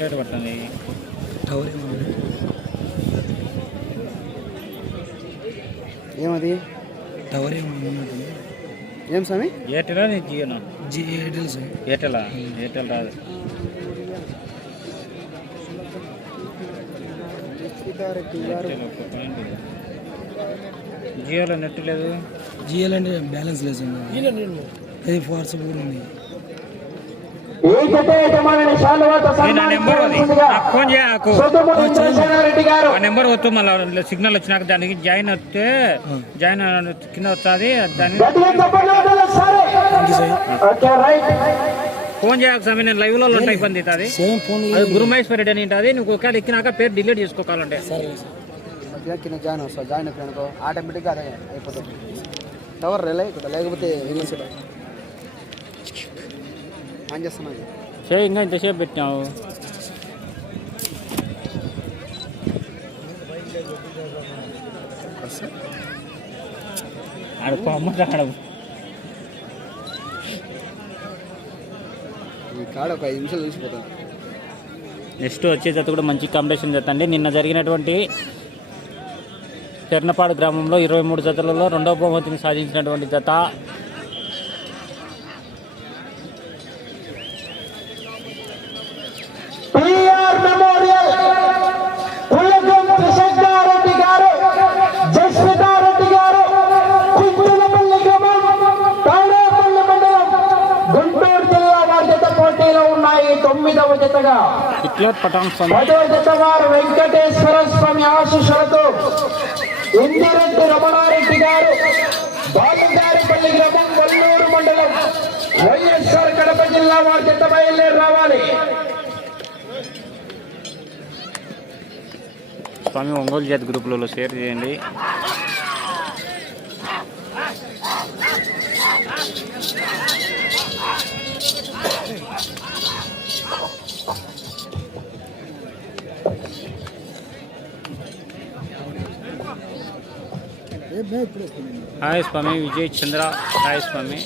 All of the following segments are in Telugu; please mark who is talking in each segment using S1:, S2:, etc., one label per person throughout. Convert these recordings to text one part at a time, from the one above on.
S1: రేటు పడుతుంది
S2: టవర్ ఏమది? టవర్ ఏమన్నట్టుంది ఏం స్వామి?
S1: ఎయిర్టెలా నీ జియోనా
S2: జీ ఎయిర్టెల్ స్వామి.
S1: ఎయిర్టెలా? ఎయిర్టెల్ రాదు. జియోలో నెట్ లేదు.
S2: జిఎల్ అంటే బ్యాలెన్స్ లేదు అది వాట్సాప్ కూడా ఉంది.
S1: ఫోన్ చేయకు ఆ నెంబర్ వస్తూ మళ్ళీ సిగ్నల్ వచ్చినాక దానికి జాయిన్ వస్తే జాయిన్ కింద వస్తుంది దాన్ని ఫోన్ చేయక సమయం నేను లైవ్లో ఉంటా ఇబ్బంది అవుతుంది
S2: సేమ్ ఫోన్
S1: అది గురు మహేశ్వర్ రెడ్డి అని ఉంటుంది నువ్వు ఒకవేళ ఎక్కినాక పేరు డిలీట్ చేసుకోవాలంటే
S2: సరే సార్. కింద జాయిన్ వస్తా జాయిన్ అయిపోయానుకో ఆటోమేటిక్గా అదే అయిపోతుంది. టవర్ రేలే ఇక్కడ లేకపోతే వినేసి ఆన్ చేస్తున్నాను
S1: సే ఇంకా ఇంతసేపు పెట్టినావు ఆడ అమ్మ ఆడ
S2: ఈ కాడ ఒక ఐదు నిమిషాలు చూసిపోతాను
S1: నెక్స్ట్ వచ్చే జత కూడా మంచి కాంపిటీషన్ జతండి నిన్న జరిగినటువంటి తెర్నపాడు గ్రామంలో ఇరవై మూడు జతలలో రెండవ బహుమతిని సాధించినటువంటి జత.
S3: జతగా. పదవ జత వారు వెంకటేశ్వర స్వామి ఆశీస్సులతో ఇందిరెడ్డి రమణారెడ్డి గారు బాలుగారిపల్లి గ్రామం వల్లూరు మండలం వైఎస్ఆర్ కడప జిల్లా వారి జత బయలుదేరి రావాలి.
S1: స్వామి ఒంగోలు జాతి గ్రూపులలో షేర్ చేయండి.
S3: हाय स्वामी विजय चंद्रा। हाय स्वामी।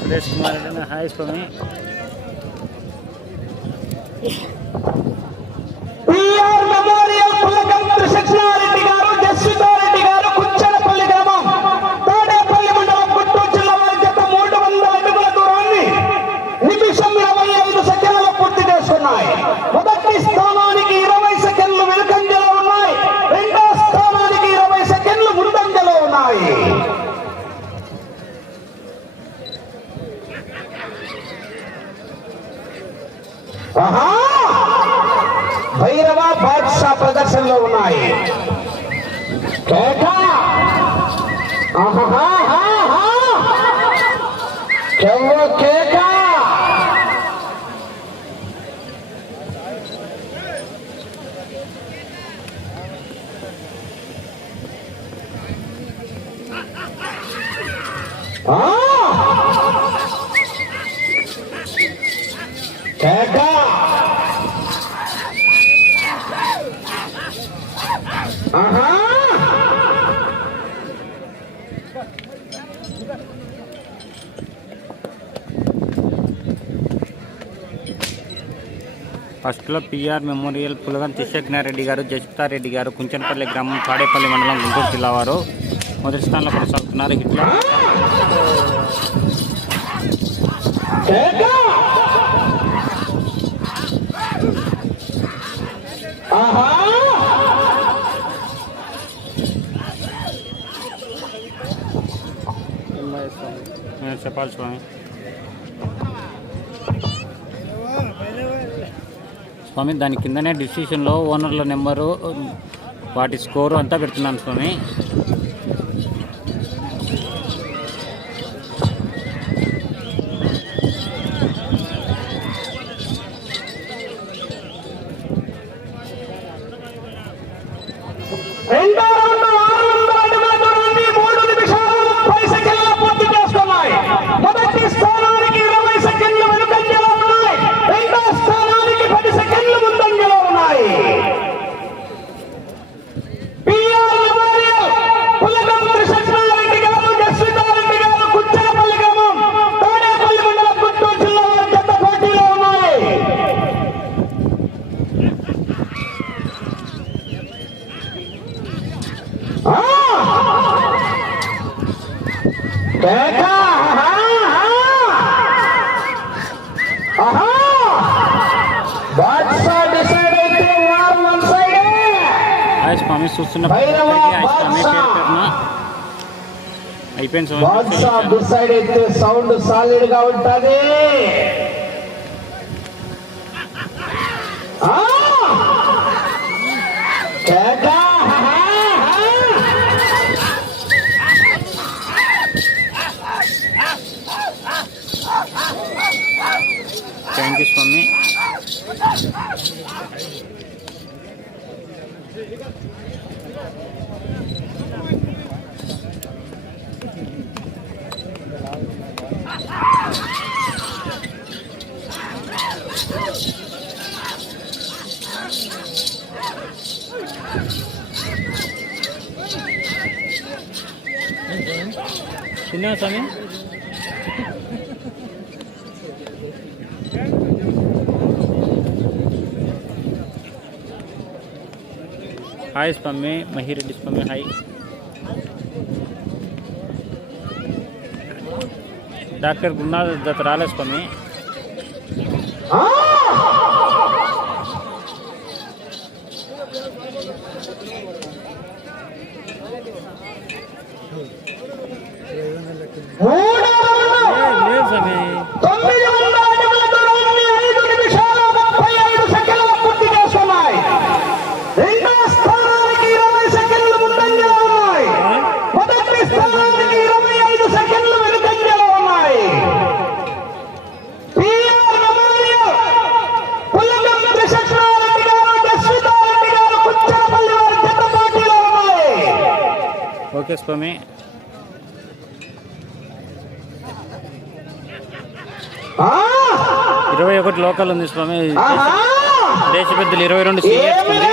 S3: सुरेश कुमार हाय स्वामी।
S1: ఫస్ట్లో పిఆర్ మెమోరియల్ పులగం తిశజ్ఞారెడ్డి గారు జస్మితారెడ్డి గారు కుంచనపల్లి గ్రామం తాడేపల్లి మండలం గుంటూరు జిల్లా వారు మొదటి స్థానంలో కొనసాగుతున్నారు. హిట్లర్
S3: ఆహా!
S1: చెప్పాలి స్వామి. స్వామి దాని కిందనే డిసిషన్లో ఓనర్ల నెంబరు వాటి స్కోరు అంతా పెడుతున్నాను స్వామి. స్వామి చూస్తున్న స్వామి. పేరు పేరున అయిపోయింది
S3: డిసైడ్ అయితే సౌండ్ సాలిడ్గా ఉంటది.
S1: థ్యాంక్ యూ స్వామి తిన్నా స్వామి హాయ్ స్వామి మహిరెడ్డి స్వామి హాయ్ డాక్టర్ గురునాథ్ జత రాలే స్వామి
S3: ఆ! మూడు రౌండ్లు.
S1: లేదు స్వామి
S3: తొమ్మిది వందల అడుగుల దూరాన్ని ఐదు నిమిషాల ముప్పై ఐదు సెకండ్ల పూర్తి చేస్తున్నాయి రెండో స్థానానికి ఇరవై సెకండ్లు ముందంజలో ఉన్నాయి మొదటి స్థానానికి ఇరవై ఐదు సెకండ్లు వెనుకంజలో ఉన్నాయి పిఆర్ మెమోరియల్ పుల్లగం కృష్ణారెడ్డి గారు జస్వితారెడ్డి గారు కుచ్చాపల్లి వారి జత పోటీలో ఉన్నాయి
S1: ఓకే స్వామి
S3: ఆ!
S1: లోకల్ ఉంది స్వామి! దేశ పెద్దలు ఇరవై రెండు సీనియర్స్ ఉంది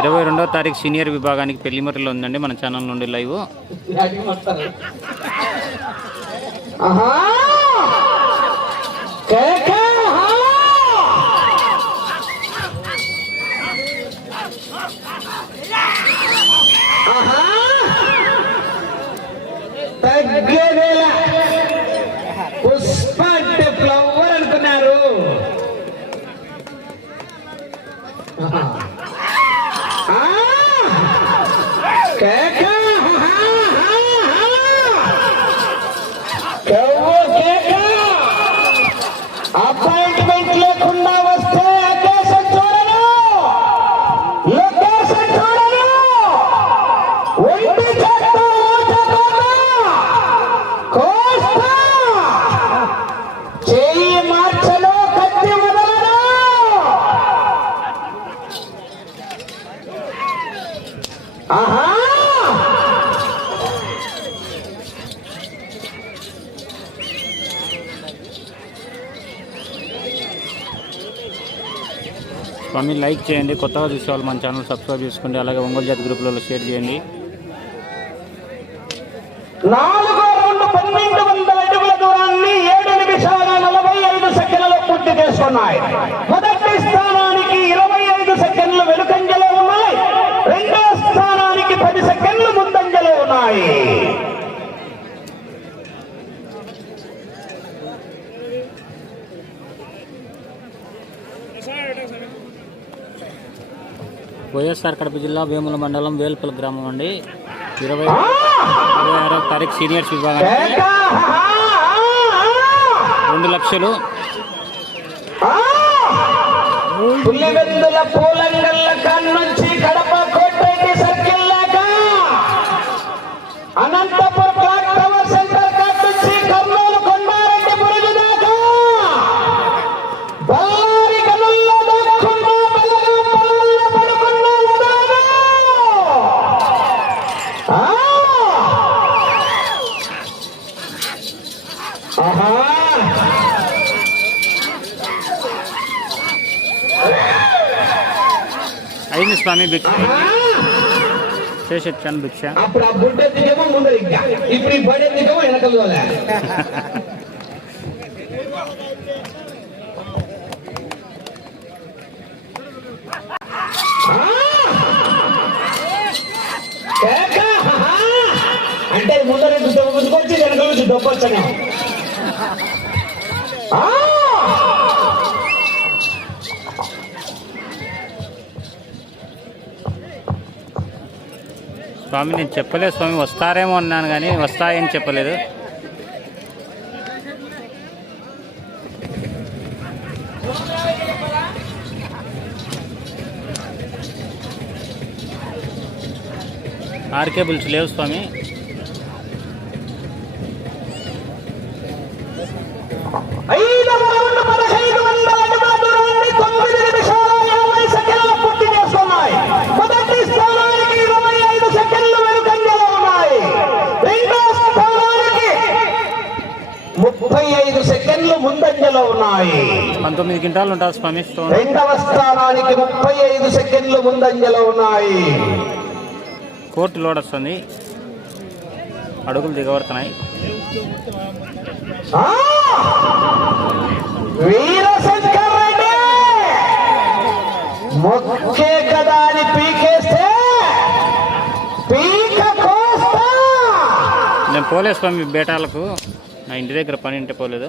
S1: ఇరవై రెండో తారీఖు సీనియర్ విభాగానికి పెళ్ళిమరిలో ఉందండి మన ఛానల్ నుండి లైవ్. స్వామి లైక్ చేయండి కొత్తగా చూసేవాళ్ళు మన ఛానల్ సబ్స్క్రైబ్ చేసుకోండి అలాగే ఒంగోలు జాతి గ్రూపులలో షేర్ చేయండి.
S3: నాలుగో పన్నెండు వందల అడుగుల దూరాన్ని ఏడు నిమిషాల నలభై ఐదు సెకండ్లలో పూర్తి చేసుకున్నాయి మొదటి స్థానానికి ఇరవై ఐదు సెకండ్లు వెనుకంజలో ఉన్నాయి రెండో స్థానానికి పది సెకండ్లు ముందంజలో ఉన్నాయి
S1: వైఎస్ఆర్ కడప జిల్లా వేముల మండలం వేల్పల్ గ్రామం అండి. ఇరవై ఇరవై ఆరో తారీఖు సీనియర్స్ విభాగానికి రెండు లక్షలు.
S3: అనంతపురం
S1: स्वामी
S3: भिक्षा श्री सत्यन అంటే ముందర ముందుకొచ్చి వెనక నుంచి
S1: స్వామి నేను చెప్పలేదు స్వామి వస్తారేమో అన్నాను కానీ వస్తాయని చెప్పలేదు. ఆర్కే బుల్స్ లేవు స్వామి
S3: ఐదవ రౌండ్ పదహైదు వందల అడుగుల దూరాన్ని తొమ్మిది నిమిషాల యాభై సెకండ్లు పూర్తి చేస్తున్నాయి మొదటి స్థానానికి ఇరవై ఐదు సెకండ్లు వెనుకంజలో ఉన్నాయి రెండో స్థానానికి ముప్పై ఐదు సెకండ్లు ముందంజలో ఉన్నాయి.
S1: పంతొమ్మిది క్వింటాలు ఉంటుంది స్వామి
S3: రెండవ స్థానానికి ముప్పై ఐదు సెకండ్లు ముందంజలో ఉన్నాయి.
S1: కోర్టు లోడ్ వస్తుంది. అడుగులు దిగబడుతున్నాయి!
S3: వీరశంకర్ రెడ్డి! కదా అని పీకేస్తే పీక కోస్తా!
S1: నేను పోలేదు స్వామి బేటాలకు. నా ఇంటి దగ్గర పని ఉంటే పోలేదు?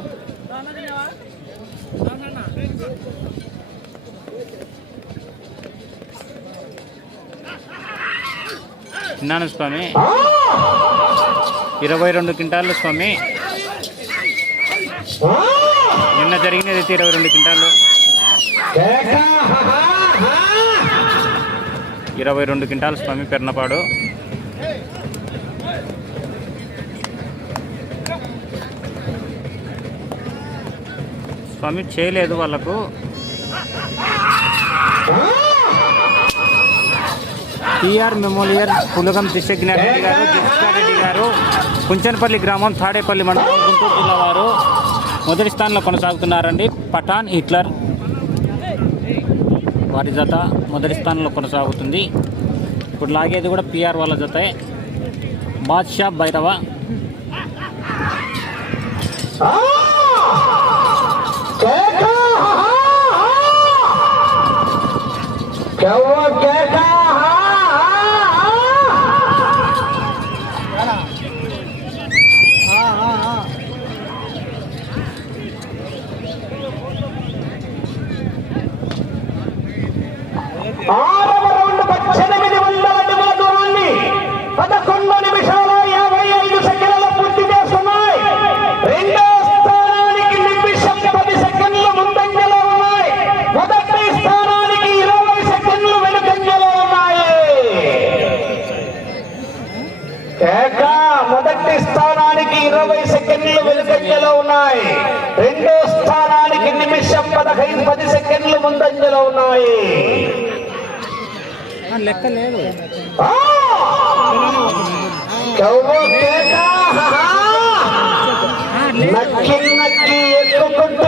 S1: తిన్నాను స్వామి. ఇరవై రెండు క్వింటాళ్ళు స్వామి. నిన్న జరిగినది అయితే ఇరవై రెండు క్వింటాళ్ళు. ఇరవై రెండు క్వింటాలు స్వామి పెర్నపాడు స్వామి చేయలేదు వాళ్ళకు. టిఆర్ మెమోరియల్ పులగం దిశజ్ఞారెడ్డి గారు రెడ్డి గారు కుంచనపల్లి గ్రామం తాడేపల్లి మండలం గుంటూరు జిల్లా వారు మొదటి స్థానంలో కొనసాగుతున్నారండి. పఠాన్ హిట్లర్ వారి జత మొదటి స్థానంలో కొనసాగుతుంది. ఇప్పుడు లాగేది కూడా పిఆర్ వాళ్ళ జతే. బాద్షా భైరవ.
S3: ಯಾವಾಗ రెండో స్థానానికి నిమిషం పదహైదు పది సెకండ్లు ముందంజలో ఉన్నాయి.
S1: లెక్క లేదు!
S3: నక్కి నక్కి ఎక్కుకుంటూ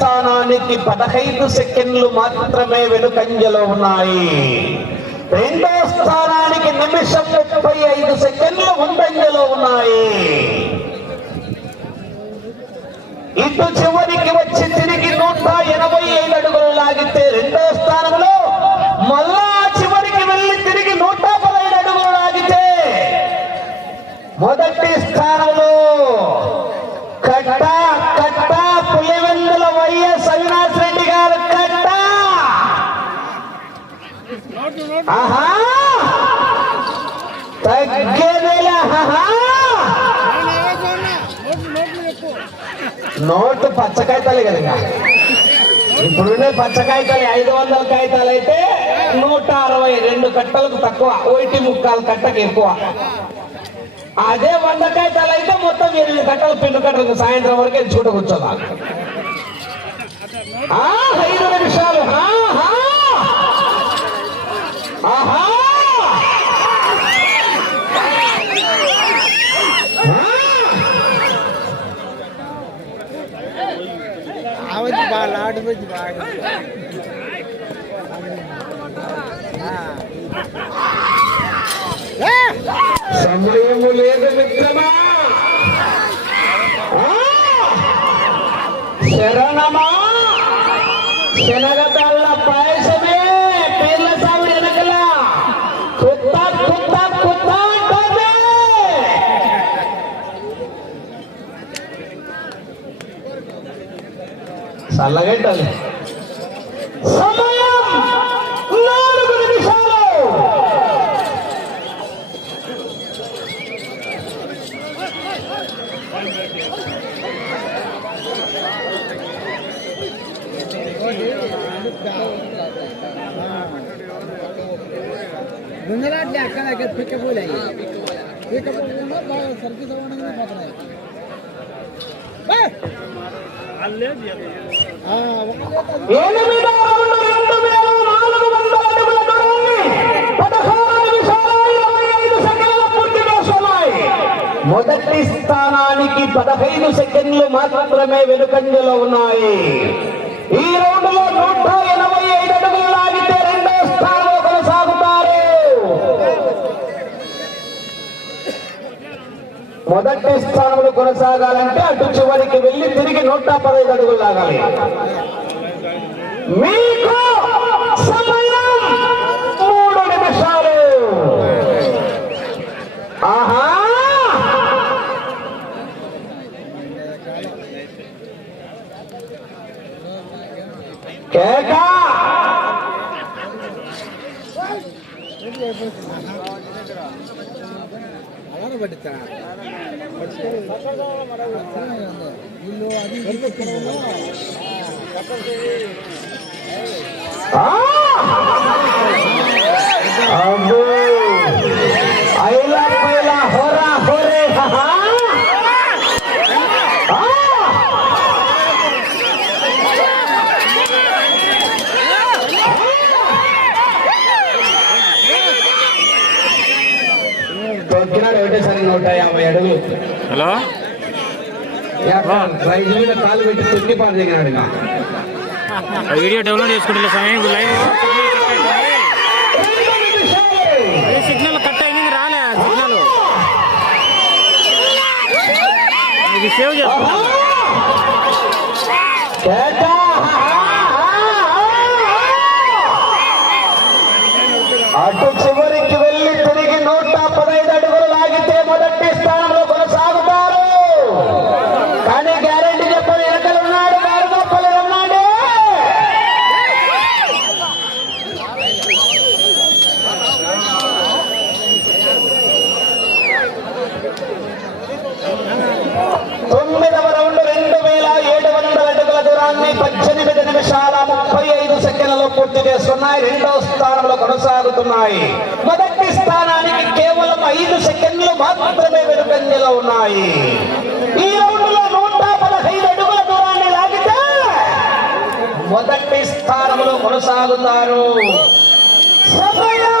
S3: స్థానానికి పదహైదు సెకండ్లు మాత్రమే వెనుకంజలో ఉన్నాయి. రెండో స్థానానికి నిమిషం ముప్పై ఐదు సెకండ్లు ముందంజలో ఉన్నాయి. ఇటు చివరికి వచ్చి తిరిగి నూట ఎనభై ఐదు అడుగులు లాగితే రెండో స్థానంలో మళ్ళా చివరికి వెళ్ళి తిరిగి నూట పదహైదు అడుగులు లాగితే మొదటి స్థానంలో నోట్ పచ్చ కాగితాలే కదా ఇంకా. పచ్చ కాగితాలు ఐదు వందల కాగితాలు అయితే నూట అరవై రెండు కట్టలకు తక్కువ ఒకటి ముక్కాలు కట్టకు ఎక్కువ. అదే వంద కాగితాలు అయితే మొత్తం ఎనిమిది కట్టలు పిండి కట్టలకు సాయంత్రం వరకు చూడ కూర్చోదా
S2: ఆవచ్చి బాగా ఆడు వచ్చి బాగా
S3: సమయము లేదు మిత్రమా ఆ! శరణమా శనగతల్ల పాయసమే పీర్ల చల్లగంటది సమయం నాలుగు నిమిషాలు
S2: గుంజలాట్లే అక్కడ దగ్గర పిక్కపోలే పిక్కపోలే బాగా సరికి సవడంగా పోతున్నాయి
S3: మొదటి స్థానానికి పదహైదు సెకండ్లు మాత్రమే వెనుకంజలో ఉన్నాయి. ఈరోజు మొదటి స్థానంలో కొనసాగాలంటే అటు చివరికి వెళ్ళి తిరిగి నూట పదహైదు అడుగులు లాగాలి. మీకు సమయం మూడు నిమిషాలు ఆహా కేక
S2: అలానే పట్టిస్తా వీళ్ళు అది
S3: ఆ! అబ్బో! ఐలా పైలా హోరా హోరే హహా! ఆ! తొక్కినాడు ఒకటేసారి నూట యాభై అడుగులు
S1: హలో
S3: రైతు మీద కాలు పెట్టి తొక్కి పాలు దిగినాడు ఇంకా.
S1: వీడియో డౌన్లోడ్ చేసుకుంటే సమయం లైవ్. సిగ్నల్ కట్ అయింది? రాలే సిగ్నల్. ఇది సేవ్
S3: కేక! అటు ఉన్నాయి. మొదటి స్థానానికి కేవలం ఐదు సెకండ్లు మాత్రమే వెనుకంజలో ఉన్నాయి. ఈ రౌండ్లో నూట పదహైదు అడుగుల దూరాన్ని లాగితే మొదటి స్థానంలో కొనసాగుతారు. సమయం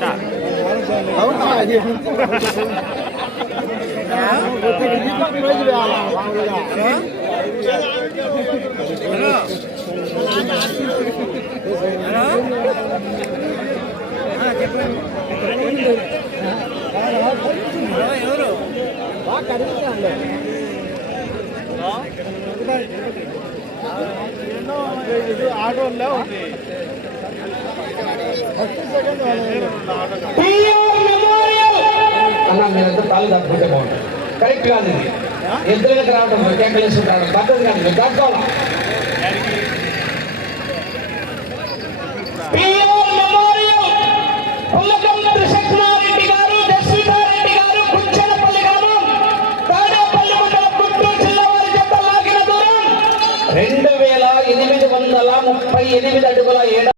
S1: కానీ కదా ఎద్దుల కాడండి ఆడంది అంతా
S3: పిఆర్ మీరంతా దాటుకుంటే బాగుంటుంది. కరెక్ట్ కాదు ఇది ఎద్దులకు రావడం కేకలేసి రావడం పద్ధతి కాదు. మీరు దాచుకోవాలి రెండు వేల ఎనిమిది వందల ముప్పై ఎనిమిది అడుగుల ఏడు